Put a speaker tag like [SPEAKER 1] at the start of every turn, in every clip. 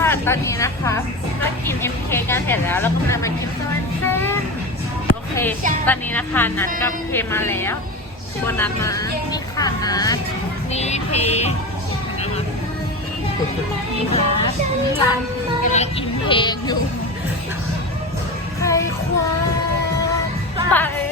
[SPEAKER 1] ตอนนี้นะคะก็กิน MK กันเสร็จแล้วเราก็จะมากินโซนเส้นโอเคตอนนี้นะคะนัดกับเพมาแล้วโบนัสนะนี่ค่ะนัดนี่เพนี่นัดนี่ร้านกำลังอินเพลงอยู่ใครควาไป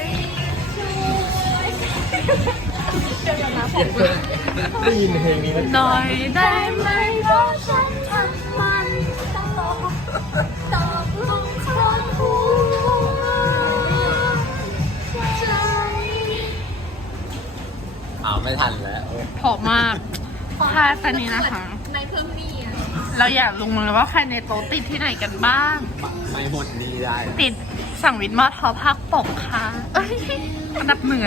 [SPEAKER 2] ได้ยินเพลงนี้แล้ว
[SPEAKER 1] หน่อยได้ไหมเพราะฉันทำมันตกลงคนหัวใจ
[SPEAKER 2] ไม่ทันแล้ว
[SPEAKER 1] เพราะมากค่ะตอนนี้นะคะในเครื่องนี้เราอยากรู้มาเลยว่าใครในโต๊ะติดที่ไหนกันบ้าง
[SPEAKER 2] ไม่หมดนี้ได้
[SPEAKER 1] ติดสั่งวินมอทอภาคปกค่ะเอ้ยอันดับหนึ่ง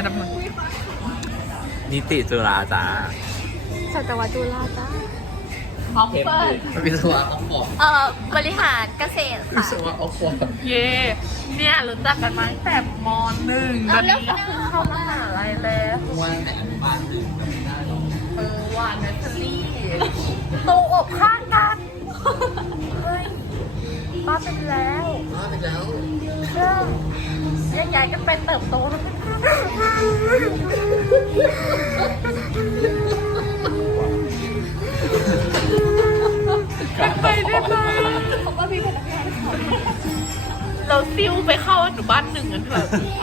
[SPEAKER 2] นิติจุฬาจ้า
[SPEAKER 3] สัตวจุฬาจ้า
[SPEAKER 1] ออฟเฟอร์
[SPEAKER 2] วิศวะออกฟอร์ด
[SPEAKER 3] บริหารเกษตร
[SPEAKER 2] วิ
[SPEAKER 3] ค่ะ
[SPEAKER 2] ศวะออกฟอร์ด
[SPEAKER 1] เย่เนี่ยรู้จักกันมาตั้งแต่มหนึ่งตอนนี้ก็เพิ่งเข้ามหาลัยแล้ว
[SPEAKER 2] วันแต่อนุบาลหนึ่งก็ไม่ได้หรอก
[SPEAKER 1] หวานเนสเซอรี่ตูอบข้างกันเฮ้ยป้าเป็นแล้ว
[SPEAKER 2] ไปแล้ว
[SPEAKER 1] เชื่อใหญ่ๆก็ไปเติบโตแล้วไปได้ไหมเราซิ่วไปเข้าอนุบาลหนึ่งกันเถอะ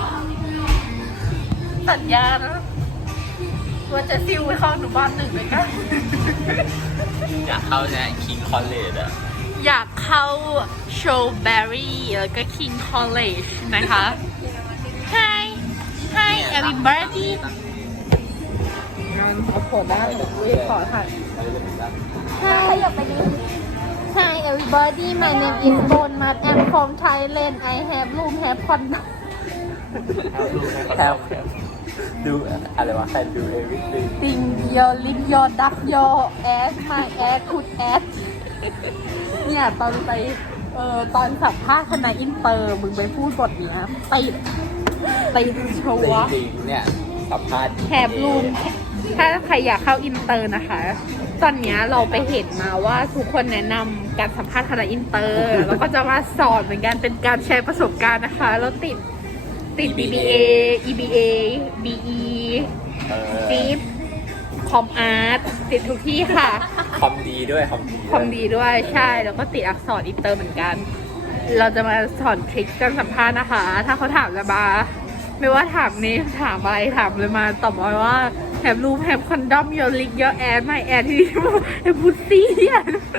[SPEAKER 1] สัญญานะว่าจะซิ่วไปเข้าอนุบาลหนึ่งเลยกัน
[SPEAKER 2] อยากเข้าเนี่ยคิงคอลเลจอะ
[SPEAKER 1] อยากเข้าโชว์แบร์รี่แล้วก็ King College นะคะ Hi Hi everybody งั้นเอาผลได้หรือขอถ่าย
[SPEAKER 3] ขยับไปนิด Hi everybody my name is Bonmat I'm from Thailand I have room have condo
[SPEAKER 2] แคบดูอะไรวะ can do everything
[SPEAKER 1] Sing your lip your duck your ass my ass good ass เนี่ยตอนไปตอนสัมภาษณ์คณะอินเตอร์มึงไปพูดบทเนี้ยติดชัวร์
[SPEAKER 2] จริงๆเนี่ยสัมภาษณ์
[SPEAKER 1] แคบรูมถ้าใครอยากเข้าอินเตอร์นะคะ ตอนนี้เราไปเห็นมาว่าทุกคนแนะนำการสัมภาษณ์คณะอินเตอร์ แล้วก็จะมาสอนเหมือนกันเป็นการแชร์ประสบการณ์นะคะแล้วติด BBA EBA BE จิ๊บคอมอาร์ตติดทุกที่ค่ะ
[SPEAKER 2] คอมดีด้วยคอมดี
[SPEAKER 1] คอมดีด้วยใช่แล้วก็ติดอักษรอินเตอร์เหมือนกัน เราจะมาสอนทริคการสัมภาษณ์นะคะ ถ้าเขาถามจะมาไม่ว่าถามนี้ถามอะไรถามเลยมาตอบมาว่าแฮมรูมแฮมคอนดอมยอลิกยอแอนไม่แอนที่แฮมพุซซี่เนี่ย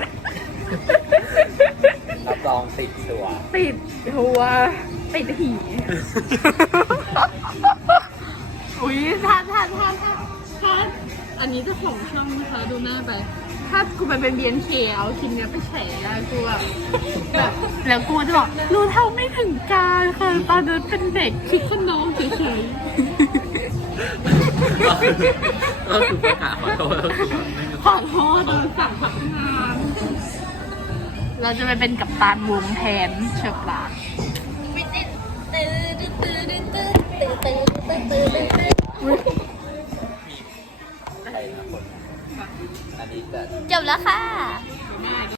[SPEAKER 2] รับรองติดชัวร์
[SPEAKER 1] ติดหัวติดหีอุ้ยท่านอันนี้เจ้าของช่องนะคะดูหน้าไป ถ้ากูไปเป็น BNK เอาคลิปเนี้ยไปแฉได้กูแบบแล้วกูจะบอกรู้เท่าไม่ถึงการค่ะตอนนั้นเป็นเด็กคิดคนน้องเฉย
[SPEAKER 2] ก็คือไปหาขอโทษแล้วคือไม่มี
[SPEAKER 1] ๆขอโทษโดนสั่งพักงาน เราจะไปเป็นกัปตันวงแทนเชอปลา
[SPEAKER 2] ใครนะคนอันนี้จะ
[SPEAKER 3] จบแล้วค่ะ